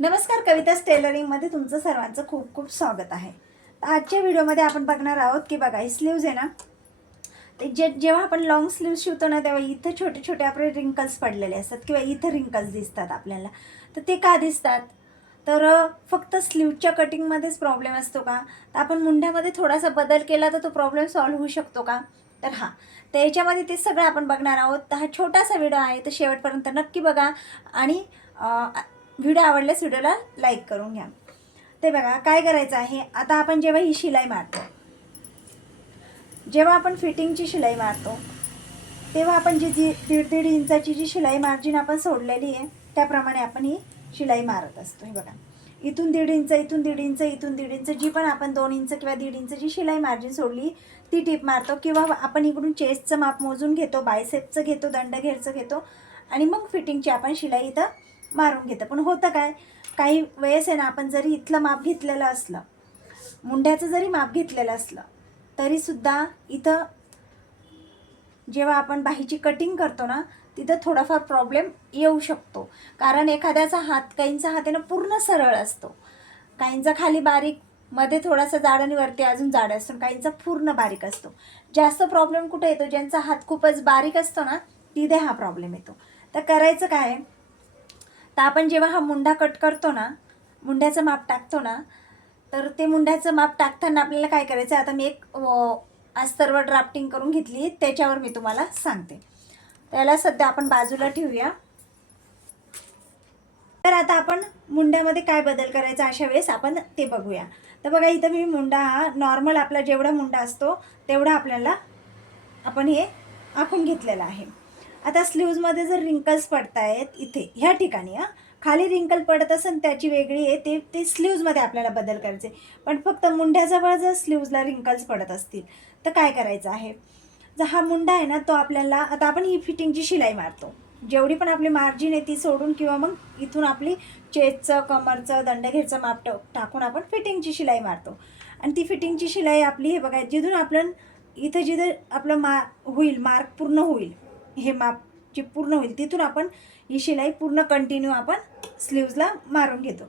नमस्कार, कविताच टेलरिंगमध्ये तुमचं सर्वांचं खूप खूप स्वागत आहे. तर आजच्या व्हिडिओमध्ये आपण बघणार आहोत की बघा, ही स्लीव्ज आहे ना, ते जेव्हा आपण लॉंग स्लीव्ज शिवतो ना, तेव्हा इथं छोटे छोटे आपले रिंकल्स पडलेले असतात किंवा इथं रिंकल्स दिसतात आपल्याला. तर ते का दिसतात? तर फक्त स्लीवच्या कटिंगमध्येच प्रॉब्लेम असतो का? तर आपण मुंढ्यामध्ये थोडासा बदल केला तर तो प्रॉब्लेम सॉल्व्ह होऊ शकतो का? तर हां, तर याच्यामध्ये ते सगळं आपण बघणार आहोत. तर हा छोटासा व्हिडिओ आहे, तर शेवटपर्यंत नक्की बघा आणि व्हिडिओ आवडल्यास व्हिडिओला लाईक करून घ्या. ते बघा काय करायचं आहे. आता आपण जेव्हा ही शिलाई मारतो, जेव्हा आपण फिटिंगची शिलाई मारतो, तेव्हा आपण जी 1.5 इंचाची जी शिलाई मार्जिन आपण सोडलेली आहे, त्याप्रमाणे आपण ही शिलाई मारत असतो. हे बघा, इथून 1.5 इंच, इथून 1.5 इंच, इथून 1.5 इंच, जी पण आपण 2 इंच किंवा 1.5 इंच जी शिलाई मार्जिन सोडली ती टिप मारतो. किंवा आपण इकडून चेस्टचं माप मोजून घेतो, बायसेपचं घेतो, दंडघेरचं घेतो आणि मग फिटिंगची आपण शिलाई इथं मारून घेतो. पण होतं काय, काही वेळेस आहे ना, आपण जरी इथलं माप घेतलेलं असलं, मुंड्याचं जरी माप घेतलेलं असलं, तरीसुद्धा इथं जेव्हा आपण बाहीची कटिंग करतो ना, तिथं थोडाफार प्रॉब्लेम येऊ शकतो. कारण एखाद्याचा हात, काहींचा हात आहे ना पूर्ण सरळ असतो, काहींचा खाली बारीक, मध्ये थोडासा जाड आणि वरती अजून जाड असतो, काहींचा पूर्ण बारीक असतो. जास्त प्रॉब्लेम कुठे येतो? ज्यांचा हात खूपच बारीक असतो ना, तिथे हा प्रॉब्लेम येतो. तर करायचं काय? तर आपण जेव्हा हा मुंडा कट करतो ना, मुंड्याचं माप टाकतो ना, तर ते मुंड्याचं माप टाकताना आपल्याला काय करायचं? आता मी एक अस्तरवर ड्राफ्टिंग करून घेतली, त्याच्यावर मी तुम्हाला सांगते. त्याला सध्या आपण बाजूला ठेवूया. तर आता आपण मुंड्यामध्ये काय बदल करायचा अशा वेळेस आपण ते बघूया. तर बघा, इथं मी मुंडा हा नॉर्मल आपला जेवढा मुंडा असतो तेवढा आपल्याला आपण हे आखून घेतलेलं आहे. आता स्लीव्जमध्ये जर रिंकल्स पडतायत इथे ह्या ठिकाणी, खाली रिंकल पडत असेल त्याची वेगळी आहे, ते ते स्लीव्जमध्ये आपल्याला बदल करायचे. पण फक्त मुंड्याजवळ जर स्लीव्जला रिंकल्स पडत असतील तर काय करायचं आहे? जर हा मुंडा आहे ना, तो आपल्याला, आता आपण ही फिटिंगची शिलाई मारतो, जेवढी पण आपली मार्जिन आहे ती सोडून किंवा मग इथून आपली चेस्टचं, कमरचं, दंडघेरचं माप टाकून आपण फिटिंगची शिलाई मारतो. आणि ती फिटिंगची शिलाई आपली, हे बघा, जिथून आपण इथं जिथं आपलं होईल, मार्क पूर्ण होईल, हे माप जे पूर्ण होईल तिथून आपण ही शिलाई पूर्ण कंटिन्यू आपण स्लीव्जला मारून घेतो.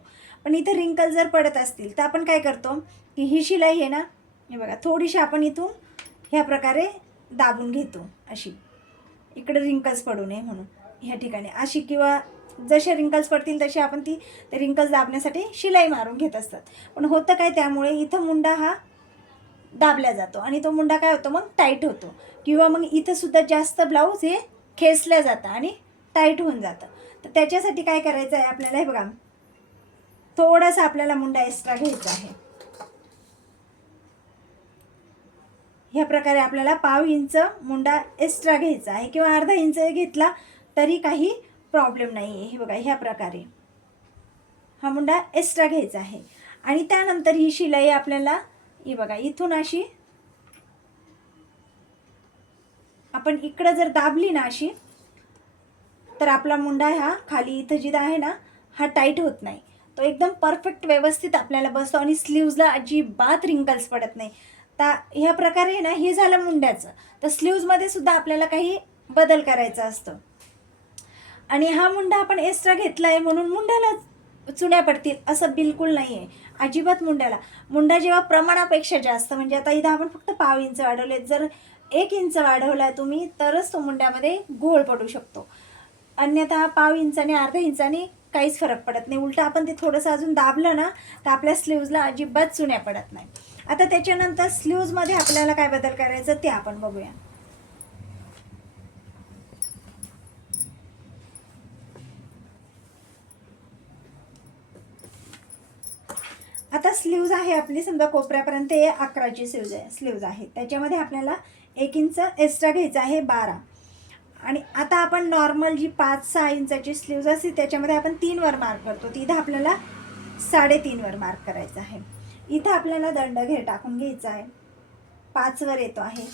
पण इथं रिंकल जर पडत असतील तर आपण काय करतो की ही शिलाई आहे ना, हे बघा, थोडीशी आपण इथून ह्या प्रकारे दाबून घेतो, अशी, इकडे रिंकल्स पडू नये म्हणून ह्या ठिकाणी अशी, किंवा जसे रिंकल्स पडतील तशी आपण ती रिंकल्स दाबण्यासाठी शिलाई मारून घेत असतात. पण होतं काय, त्यामुळे इथं मुंडा हा दाबला जातो आणि तो मुंडा काय होतो, मग टाईट होतो, किंवा मग इथं सुद्धा जास्त ब्लाऊज हे खेचलं जातं आणि टाईट होऊन जातं. तर त्याच्यासाठी काय करायचं आहे आपल्याला? हे बघा, थोडासा आपल्याला मुंडा एक्स्ट्रा घ्यायचा आहे. ह्या प्रकारे आपल्याला 1/2 इंच मुंडा एक्स्ट्रा घ्यायचा आहे, किंवा अर्धा इंच घेतला तरी काही प्रॉब्लेम नाही आहे. हे बघा, ह्या प्रकारे हा मुंडा एक्स्ट्रा घ्यायचा आहे. आणि त्यानंतर ही शिलाई आपल्याला, ही बघा, इथून अशी आपण इकडं जर दाबली ना अशी, तर आपला मुंडा हा खाली इथं जिथं आहे ना, हा टाईट होत नाही, तो एकदम परफेक्ट व्यवस्थित आपल्याला बसतो आणि स्लीव्जला अजिबात रिंकल्स पडत नाही. तर ह्या प्रकारे ना, हे झालं मुंड्याचं. तर स्लीव्जमध्ये सुद्धा आपल्याला काही बदल करायचा असतो. आणि हा मुंडा आपण एक्स्ट्रा घेतला आहे म्हणून मुंड्याला चुण्या पडतील असं बिलकुल नाही आहे, अजिबात. मुंडा जेव्हा प्रमाणापेक्षा जास्त, म्हणजे आता इथं आपण फक्त 1/2 इंच वाढवले, जर 1 इंच वाढवला तुम्ही तरच तो मुंड्यामध्ये घोळ पडू शकतो. अन्यथा 1/2 इंचाने, अर्ध्या इंचाने काहीच फरक पडत नाही. उलटं आपण ते थोडंसं अजून दाबलं ना, तर आपल्या स्लीव्जला अजिबात चुण्या पडत नाही. आता त्याच्यानंतर स्लीव्जमध्ये आपल्याला काय बदल करायचं ते आपण बघूया. आता स्लीव्ज आहे आपली, समजा कोपऱ्यापर्यंत 11ची स्लीव्ज आहे, त्याच्यामध्ये आपल्याला 1 इंच एक्स्ट्रा घ्यायचं आहे, 12. आणि आता आपण नॉर्मल जी 5-6 इंचाची स्लीव्ज असते त्याच्यामध्ये आपण 3 वर मार्क करतो, तिथं आपल्याला 3.5 वर मार्क करायचं आहे. इथं आपल्याला दंडघेर टाकून घ्यायचा आहे, 5 वर येतो आहे.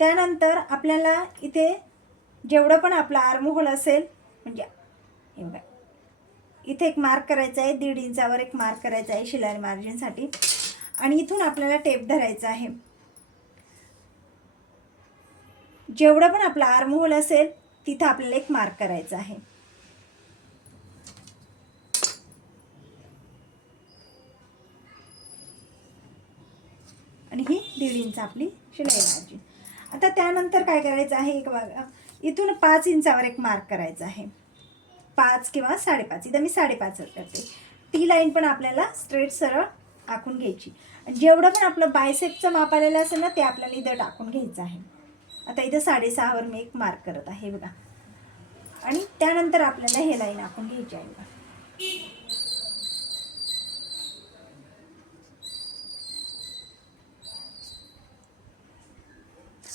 त्यानंतर आपल्याला इथे जेवढं पण आपला आर्महोल असेल, म्हणजे हे बघा, इथे एक मार्क करायचा आहे, 1.5 इंचावर एक मार्क करायचा आहे शिलाई मार्जिनसाठी. आणि इथून आपल्याला टेप धरायचा आहे. जेवढं पण आपला आर्महोल असेल तिथं आपल्याला एक मार्क करायचा आहे. आणि ही 1.5 इंच आपली शिलाई मार्जिन. आता त्यानंतर काय करायचं आहे, एक बघा इथून 5 इंचावर एक मार्क करायचा आहे, 5 किंवा 5.5. इथं मी 5.5 करते. ती लाईन पण आपल्याला स्ट्रेट सरळ आखून घ्यायची. जेवढं पण आपलं बायसेपचं माप आलेलं असेल ना ते आपल्याला इथं टाकून घ्यायचं आहे. आता इथं 6.5वर मी एक मार्क करत आहे बघा. आणि त्यानंतर आपल्याला हे लाईन आखून घ्यायची आहे बघा.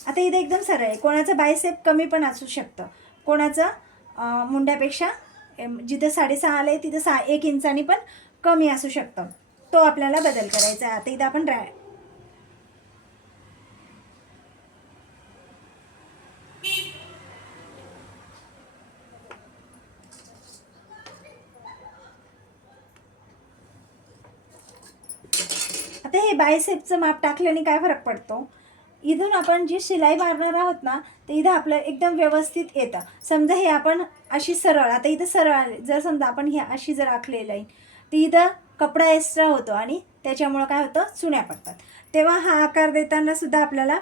आता इथे एकदम सरळ आहे. कोणाचं बायसेप कमी पण असू शकतं, कोणाचं मुंड्यापेक्षा जिथं 6.5 आलं तिथं 1 इंचानी पण कमी असू शकतं. तो आपल्याला बदल करायचा आहे. आता इथं आपण आता हे बायसेपचं माप टाकल्याने काय फरक पडतो, इथून आपण जी शिलाई मारणार आहोत ना ते इथं आपलं एकदम व्यवस्थित येतं. समजा हे आपण अशी सरळ, आता इथं सरळ आले, जर समजा आपण हे अशी जर आखली लाईन तर इथं कपडा एक्स्ट्रा होतो आणि त्याच्यामुळं काय होतं, चुण्या पडतात. तेव्हा हा आकार देताना सुद्धा आपल्याला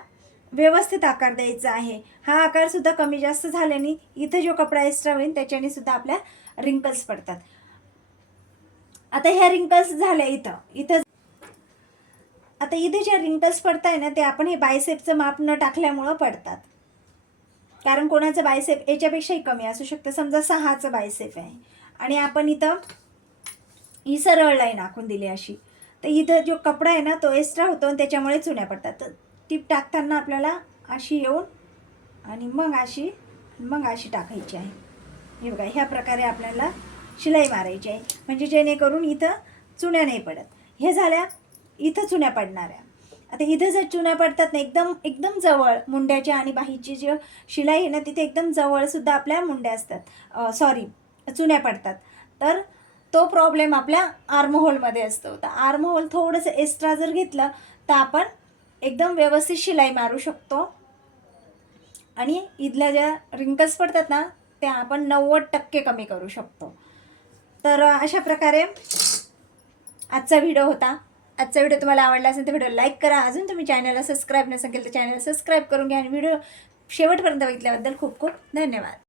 व्यवस्थित आकार द्यायचा आहे. हा आकार सुद्धा कमी जास्त झाल्याने इथं जो कपडा एक्स्ट्रा होईल त्याच्याने सुद्धा आपल्या रिंकल्स पडतात. आता ह्या रिंकल्स झाल्या इथं आता इथे ज्या रिंकल्स पडताय ना ते आपण हे बायसेपचं माप न टाकल्यामुळं पडतात. कारण कोणाचं बायसेप याच्यापेक्षाही कमी असू शकतं. समजा 6चं बायसेप आहे आणि आपण इथं ही सरळ लाईन आखून दिली अशी, तर इथं जो कपडा आहे ना तो एक्स्ट्रा होतो आणि त्याच्यामुळे चुण्या पडतात. तर टीप टाकताना आपल्याला अशी येऊन आणि मग अशी टाकायची आहे. हे बघा, ह्या प्रकारे आपल्याला शिलाई मारायची आहे, म्हणजे जेणेकरून इथं चुण्या नाही पडत. हे झाल्या इथं चुण्या पडणाऱ्या. आता इथं जर चुण्या पडतात ना एकदम जवळ मुंड्याच्या आणि बाहीची जी शिलाई आहे ना तिथे एकदम जवळसुद्धा आपल्या मुंड्या असतात, चुण्या पडतात. तर तो प्रॉब्लेम आपल्या आर्महोलमध्ये असतो. तर आर्महोल थोडंसं एक्स्ट्रा जर घेतलं तर आपण एकदम व्यवस्थित शिलाई मारू शकतो आणि इथल्या ज्या रिंकल्स पडतात ना त्या आपण 90% कमी करू शकतो. तर अशा प्रकारे आजचा व्हिडिओ होता. आजचा व्हिडिओ तुम्हाला आवडला असेल तर व्हिडिओ लाईक करा. अजून तुम्ही चॅनलला सबस्क्राईब नसेल तर चॅनलला सबस्क्राईब करून घ्या आणि व्हिडिओ शेवटपर्यंत बघितल्याबद्दल खूप खूप धन्यवाद.